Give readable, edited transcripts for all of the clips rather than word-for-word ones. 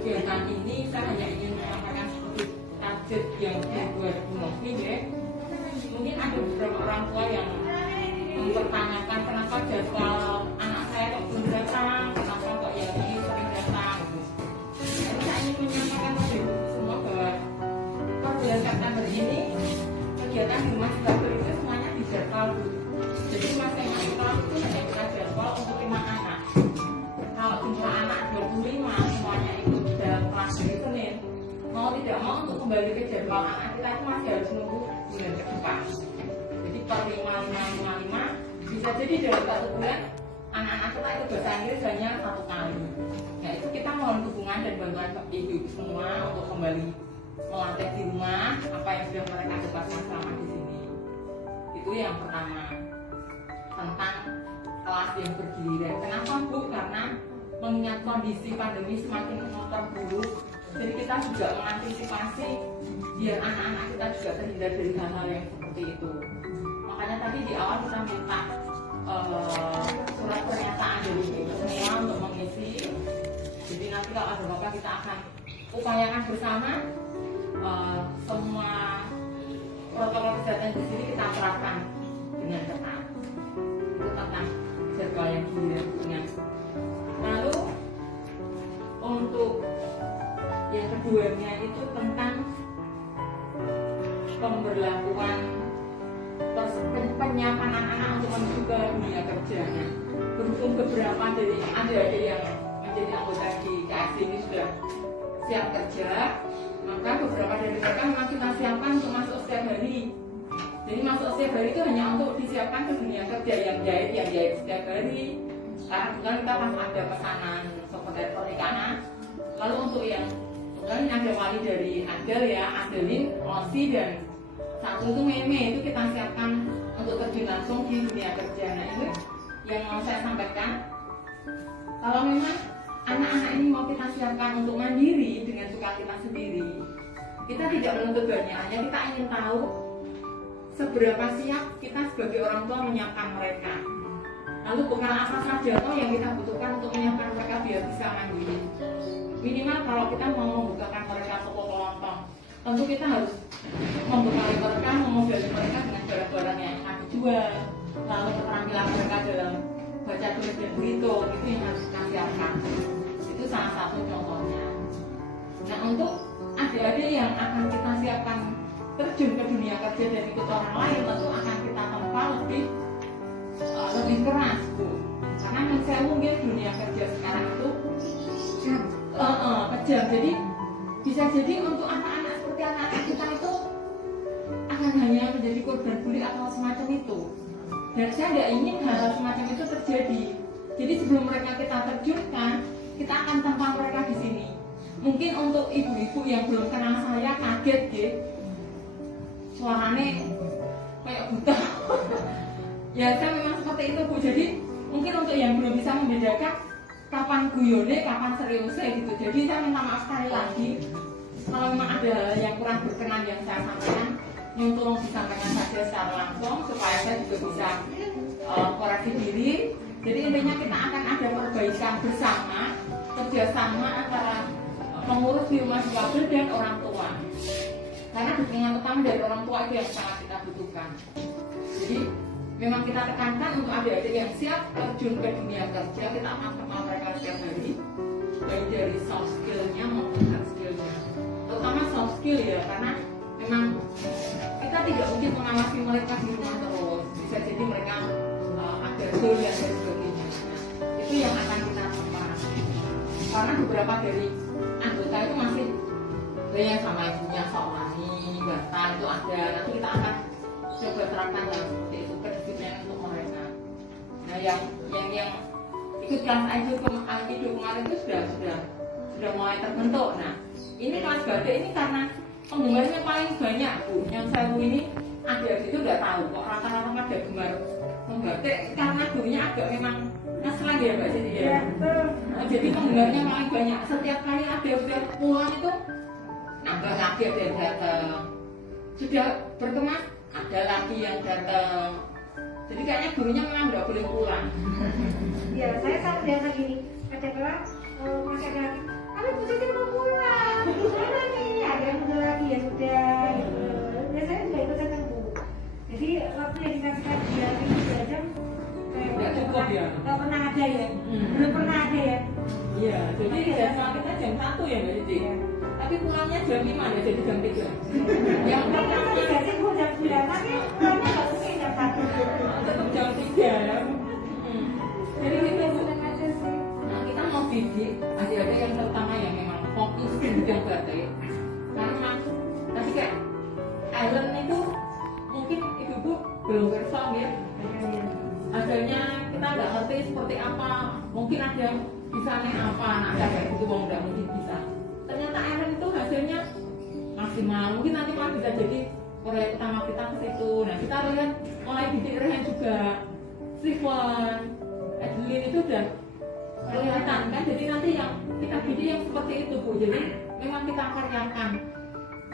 kegiatan ini saya hanya ingin menyampaikan seperti target yang dibuat Bu Novi ya. Mungkin ada beberapa orang tua yang mempertanyakan kenapa jadwal anak saya kok belum datang, kenapa kok yang ini sering datang. Jadi saya ingin menyampaikan kepada ibu semua bahwa per bulan September ini kegiatan di rumah belajar itu semuanya dijadwal Bu. Jadi masing-masing kelas itu hanya kita jadwal untuk 5 anak. Kalau jumlah anak 25 semuanya ikut dalam kelas hari Senin, mau tidak mau untuk kembali ke jadwal anak kita itu masih harus nunggu bulan ke depan. Jadi per 5 bisa jadi dalam 1 bulan anak-anak kita itu bahasa Inggris hanya 1 kali. Nah itu kita mohon dukungan dan bantuan ibu-ibu semua untuk kembali melatih di rumah apa yang sudah mereka dapatkan selama di sini. Itu yang pertama tentang kelas yang bergiliran. Kenapa Bu? Karena mengingat kondisi pandemi semakin memperburuk, jadi kita juga mengantisipasi biar anak-anak kita juga terhindar dari hal-hal yang seperti itu. Makanya tadi di awal kita minta surat pernyataan dari ibu semua untuk mengisi. Jadi nanti kalau ada apa kita akan upayakan bersama semua protokol kesehatan di sini kita terapkan dengan ketat. Itu tentang jadwal yang dihubungkan. Lalu untuk yang keduanya itu tentang pemberlakuan penyiapan anak-anak untuk menuju ke dunia kerja. Berhubung beberapa dari adik-adik yang menjadi anggota di KSD ini sudah siap kerja, maka beberapa dari mereka memang kita siapkan untuk masuk setiap hari. Jadi masuk setiap hari itu hanya untuk disiapkan ke dunia kerja, yang jahit setiap hari. Karena bukan kita pas ada pesanan sekretariat pernikahan. Lalu untuk yang kemudian ada wali dari Adel ya, Adelin, Osi dan satu itu Meme, itu kita siapkan untuk terjun langsung di dunia kerja. Nah ini yang mau saya sampaikan, kalau memang anak-anak ini mau kita siapkan untuk mandiri dengan suka kita sendiri, kita tidak menuntut banyak, hanya kita ingin tahu seberapa siap kita sebagai orang tua menyiapkan mereka. Lalu bekal apa saja yang kita butuhkan untuk menyiapkan mereka biar bisa mandiri. Minimal kalau kita mau membukakan mereka toko kelontong, tentu kita harus membekali mereka, memodali mereka dengan barang-barang yang akan dijual. Lalu keterampilan mereka dalam baca tulis dan berhitung itu yang harus kita siapkan. Itu salah satu contohnya. Nah untuk adik-adik yang akan kita siapkan terjun ke dunia kerja dan ikut orang lain, tentu akan kita tempa lebih keras Bu. Karena saya mungkin dunia kerja sekarang itu kejam. Jadi bisa jadi untuk anak-anak seperti anak-anak kita itu akan hanya menjadi korban bully atau semacam itu. Dan saya tidak ingin hal semacam itu terjadi. Jadi sebelum mereka kita terjunkan, kita akan tempa mereka di sini. Mungkin untuk ibu-ibu yang belum kenal saya kaget ya, suaranya kayak buta. Ya saya memang seperti itu Bu. Jadi mungkin untuk yang belum bisa membedakan kapan guyone, kapan seriusnya gitu. Jadi saya minta maaf sekali lagi kalau memang ada hal yang kurang berkenan yang saya sampaikan, yang tolong disampaikan saja secara langsung supaya saya juga bisa koreksi diri. Jadi intinya kita akan ada perbaikan bersama, kerjasama antara pengurus di rumah difabel dan orang tua. Karena dukungan utama dari orang tua itu yang sangat kita butuhkan. Jadi memang kita tekankan untuk adik-adik yang siap terjun ke dunia kerja, kita akan kenal mereka setiap hari, baik dari soft skill-nya maupun hard skill-nya. Terutama soft skill ya, karena memang kita tidak mungkin mengawasi mereka di rumah terus. Bisa jadi mereka ada kuliah dan sebagainya. Itu yang akan kita tempa. Karena beberapa dari anggota itu masih banyak sama ibunya sok wani, batal itu ada. Nanti kita akan coba terapkan hal seperti itu kedisiplinan untuk mereka. Nah yang ikut kelas idol kemarin itu sudah mulai terbentuk. Nah ini kelas badai ini karena penggemarnya paling banyak Bu. Yang saya ini adik-adik itu udah tahu kok rata-rata pada gemar membatik karena gurunya agak memang ngeseleng ya Mbak Siti ya. Nah, jadi penggemarnya paling banyak. Setiap kali ada pulang itu nambah lagi ada yang datang. Sudah berteman ada lagi yang datang. Jadi kayaknya gurunya memang nggak boleh pulang. Iya, saya selalu biasa gini. Kadang-kadang masih ada lagi. Tapi Bu Siti mau jadwal kita jam 1 ya Mbak Cici. Tapi pulangnya jam 5 ya, jadi jam 3. Yang pertama Jadi jam 9 tapi pulangnya nggak mungkin jam 1. tetap jam 3 ya. Jadi kita nah, kita mau didik adik-adik yang terutama yang memang fokus di bidang batik. Karena tadi kayak Island itu mungkin ibu-ibu belum bersam ya. Adanya kita nggak ngerti seperti apa, mungkin ada bisanya apa, nah ada kayak gitu wong nggak mungkin bisa. Ternyata Island itu hasilnya maksimal, mungkin nanti malah bisa jadi proyek utama kita ke situ. Nah kita lihat mulai didik Rehan juga, Steven, Adeline itu udah kelihatan kan, jadi nanti yang kita didik yang seperti itu Bu. Jadi memang kita karyakan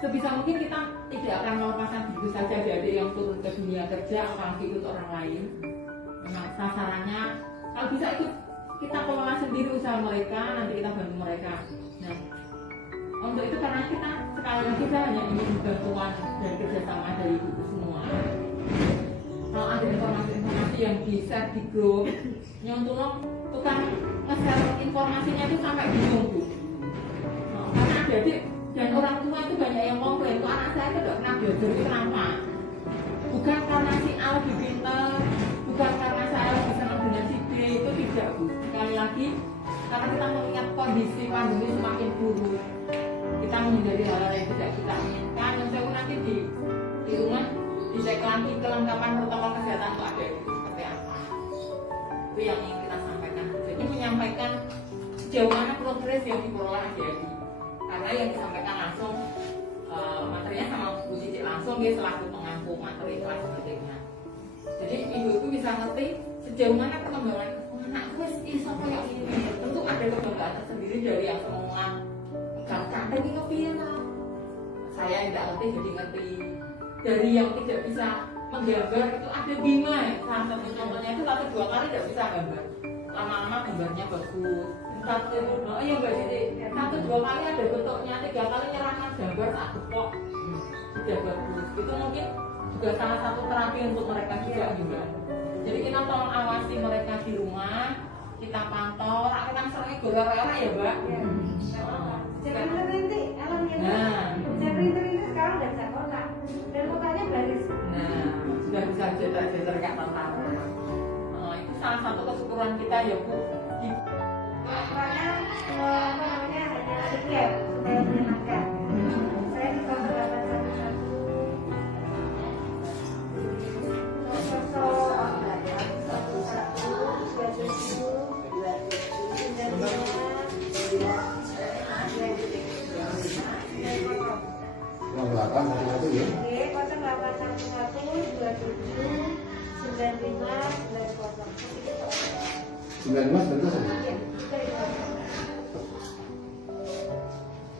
sebisa mungkin, kita tidak akan melepaskan begitu saja adik-adik yang turun ke dunia kerja apalagi ikut orang lain. Memang sasarannya kalau bisa ikut kita kelola sendiri usaha mereka, nanti kita bantu mereka. Nah untuk itu karena kita sekali lagi kita hanya ingin bantuan dan kerjasama dari ibu semua. Kalau ada informasi-informasi yang bisa di grup, yang tolong tukang nge-share informasinya itu sampai bingung Bu. Karena adik-adik dan orang tua itu banyak yang komplain, tuh anak saya itu tidak pernah belajar, itu kenapa? Bukan karena si A lebih pintar, bukan karena saya lebih senang dengan si B, itu tidak Bu. Sekali lagi, karena kita mengingat kondisi pandemi semakin buruk, kita menghindari hal-hal yang tidak kita inginkan. Dan saya nanti di rumah dicek lagi kelengkapan protokol kesehatan untuk adik itu seperti apa. Itu yang ingin kita sampaikan. Jadi menyampaikan sejauh mana progres yang diperoleh adik-adik. Karena yang disampaikan langsung materinya sama Bu Cici langsung, dia selaku pengampu materi kelas sebagainya. Jadi ibu-ibu bisa ngerti sejauh mana perkembangan anakku iso kayak ini. Tentu ada kebanggaan tersendiri dari yang semua kakak ini kepiye lah. Saya tidak ngerti jadi ngerti. Dari yang tidak bisa menggambar itu ada Bima ya. Salah satu contohnya itu 1-2 kali tidak bisa gambar. Lama-lama gambarnya bagus. Satu, oh iya Mbak Cici, 1-2 kali ada bentuknya, 3 kali nyerahkan gambar tak kok sudah bagus. Itu mungkin juga salah satu terapi untuk mereka juga. Jadi kita tolong awasi mereka di rumah, kita pantau. Rak kan seringnya golor-golor ya Mbak. Saya printer alamnya. Nah, Saya printer sekarang udah bisa kotak dan kotaknya baris. nah sudah bisa cetak-cetak kayak tentara. Itu salah satu kesyukuran kita ya Bu. Soalnya hanya tiket supaya menyenangkan. Saya di kelas 811 ya. Oke, 95 bentuk saja. Iya,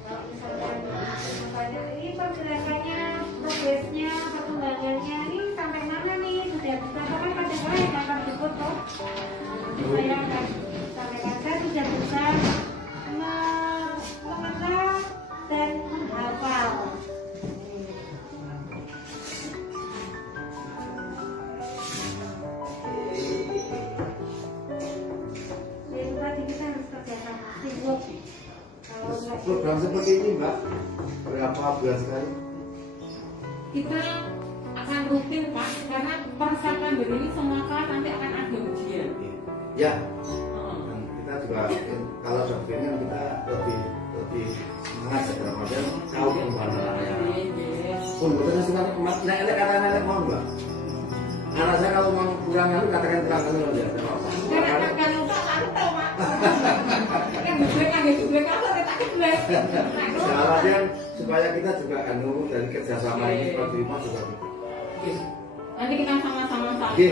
kalau misalnya ini pergerakannya, progresnya, perkembangannya ini sampai mana nih? Sudah berapa kan pada kali akan difoto? Saya akan sampaikan, saya sudah bisa mengenal dan menghafal. Program seperti ini Mbak, berapa bulan sekali? Kita akan rutin Pak, karena per September ini semua kelas nanti akan ada ujian. Ya. Dan kita juga kalau ada begini kita lebih semangat segera model tahu kemana-mana. Pun betul sekarang naik kata mau Mbak. Anak saya kalau mau kurang lalu katakan kurang lalu aja. Karena akan lupa aku tahu Pak. Kan geblek kan geblek apa kita geblek. Soalnya supaya kita juga dari kerjasama ini seperti itu juga. Nanti kita sama-sama Oke.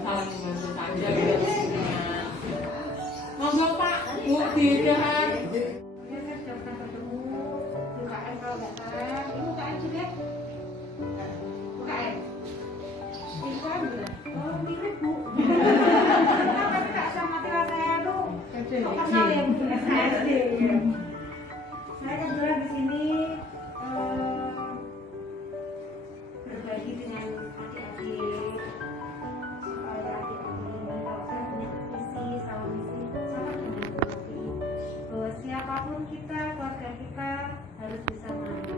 saling membantu saja. Monggo Pak, Bu Didan. Ya, saya sudah pernah bertemu UKM kalau nggak salah. Ini UKM juga? UKM. Itu kan bilang, oh mirip Bu. Tapi nggak sama tira saya tuh. Kok kenal ya Bu SD. Saya kebetulan di sini berbagi dengan adik-adik supaya adik-adik ini kalau saya punya visi sama misi sama dengan Bu Novi siapapun kita, keluarga kita harus bisa mandi.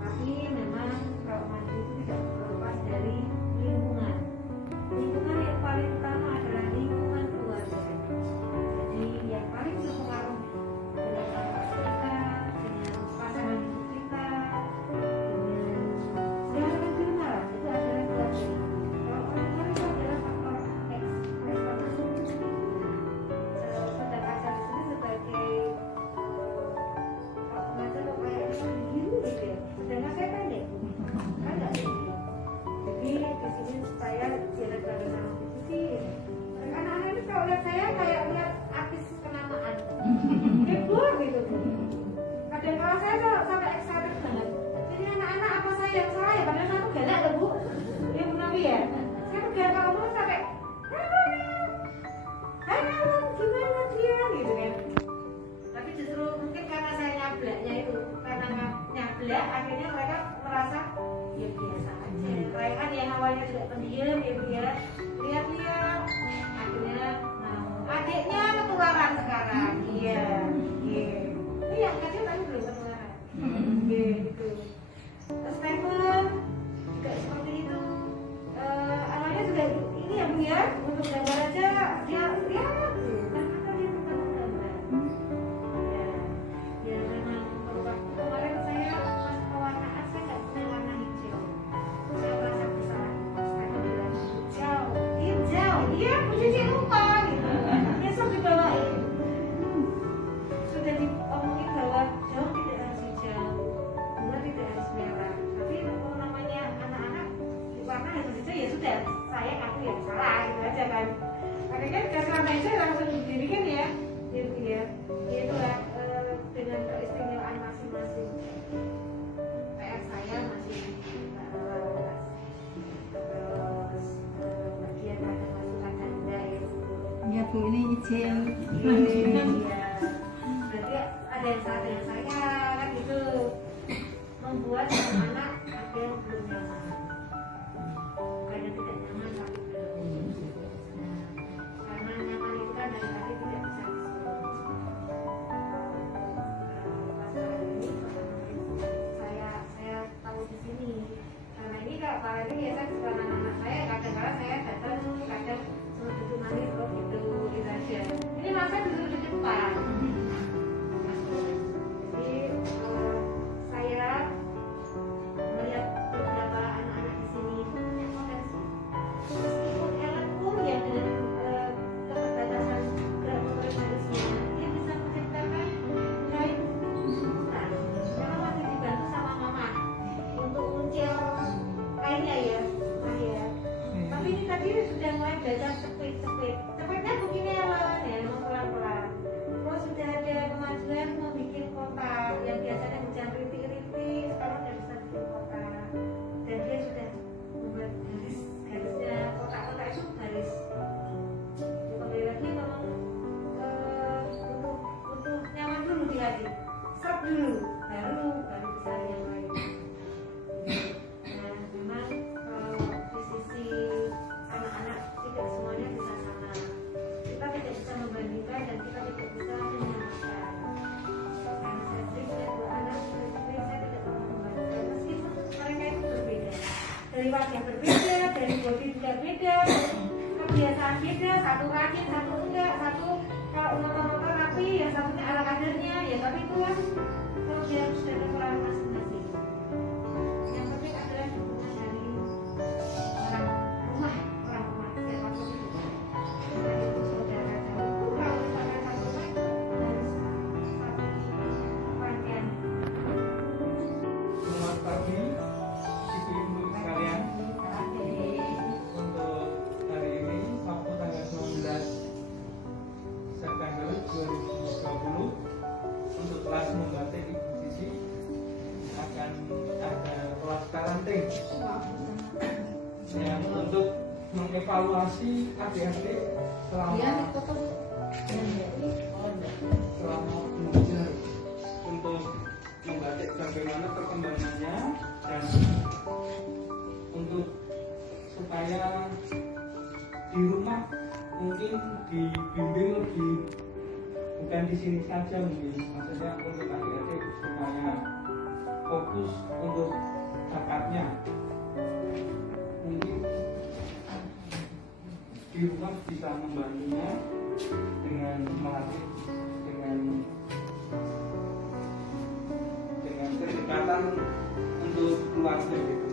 Tapi memang kalau mandi itu tidak terlepas dari lingkungan. Lingkungan yang paling utama adalah lingkungan keluarga. Jadi yang paling berpengaruh dengan anak kita, dengan pasangan hidup kita, dengan segala macam hal itu adalah keluarga. Kalau orang tua itu adalah faktor X, sedangkan saya di sini sebagai pengajar kok kayak biru gitu ya. Sedangkan saya pendek, kan nggak tinggi. Jadi di sini saya jalan-jalan sama Sisi. Anak-anak ini kalau lihat saya kayak lihat artis kenamaan, heboh gitu. Kadang-kadang saya sampai excited banget. Jadi anak-anak apa saya yang salah ya? Padahal aku galak loh Bu. Ya Bu Nabi ya. Saya pegang kamu sampai, halo, gimana dia gitu kan. Tapi justru mungkin karena saya nyablaknya itu, karena nyablak akhirnya mereka merasa ya biasa aja. Raihan yang awalnya juga pendiam ya Bu ya, lihat-lihat akhirnya mau. Adiknya ketularan sekarang. Iya, iya. Ini yang kecil tapi belum ketularan. Iya gitu. Terus Stephen juga seperti itu. Awalnya juga ini ya Bu ya, untuk gambar aja dia karena kan dia pertama gambar. Ya memang waktu kemarin saya pas pewarnaan saya nggak senang warna hijau. Saya merasa bersalah. Stephen bilang hijau, iya Bu Cici lupa gitu. Besok dibawain. Sudah diomongin bahwa jauh tidak harus hijau, bunga tidak harus merah. Tapi kalau namanya anak-anak warna harus hijau ya sudah, saya aku yang salah gitu aja kan. Akhirnya kasih warna hijau langsung didirikan ya, gitu ya. Itulah dengan keistimewaan masing-masing. PR saya masih terus bagian ada masukan Anda ya Bu. Ya Bu, ini izin. Iya, berarti ada yang salah dengan saya kan gitu, membuat anak ada yang belum nyaman, bukannya tidak nyaman tapi belum. Karena nyaman itu kan dari tadi tidak bisa disuruh. Masalah ini saya tahu di sini. Karena ini kalau apalagi biasa sekolah anak-anak saya kadang-kadang saya datang kadang suruh duduk manis kok gitu aja. Ini masa duduk di depan. Jadi saya melihat beberapa anak-anak di sini potensi. Meskipun Ellen pun ya dengan keterbatasan gerak motorik manusia, dia bisa menciptakan kain urutan. Karena masih dibantu sama mama untuk uncil kainnya ya, Nah ya. Tapi ini tadi sudah mulai belajar cepit-cepit. Cepitnya begini Ellen ya, memang pelan-pelan. Terus sudah ada kemajuan membuat kotak yang biasanya hujan rintik-rintik, sekarang sudah bisa bikin kotak. Dan dia sudah membuat garisnya kotak-kotak itu garis. Ya, kembali lagi memang untuk nyaman dulu di hati, serap dulu, baru bisa yang lain. Nah, memang di sisi anak-anak tidak semuanya bisa sama. Kita tidak bisa membandingkan dan kita tidak bisa menyamakan. Karena saya sering lihat dua anak, saya tidak mau membandingkan meskipun mereka itu berbeda. Dari wajah berbeda, dari bodi juga beda, kebiasaan beda, satu rajin, satu enggak, satu kalau nonton-nonton rapi, yang satunya ala kadarnya, ya tapi itu kan kalau dia harus ada peran masing-masing. Yang penting adalah dukungan dari orang rumah siapapun itu. Entah itu saudara jauh, kalau misalnya satu rumah harus satu rangkaian. Selamat pagi, ibu-ibu sekalian. Untuk hari ini, Sabtu tanggal 19 September 2020, untuk kelas membatik Ibu Sisi akan ada kelas parenting yang untuk mengevaluasi adik-adik selama belajar untuk membatik bagaimana perkembangannya dan untuk supaya di rumah mungkin dibimbing lebih bukan di sini saja mungkin, maksudnya untuk adik-adik supaya fokus untuk bakatnya. Mungkin di rumah bisa membantunya dengan melatih dengan kedekatan untuk keluarga gitu.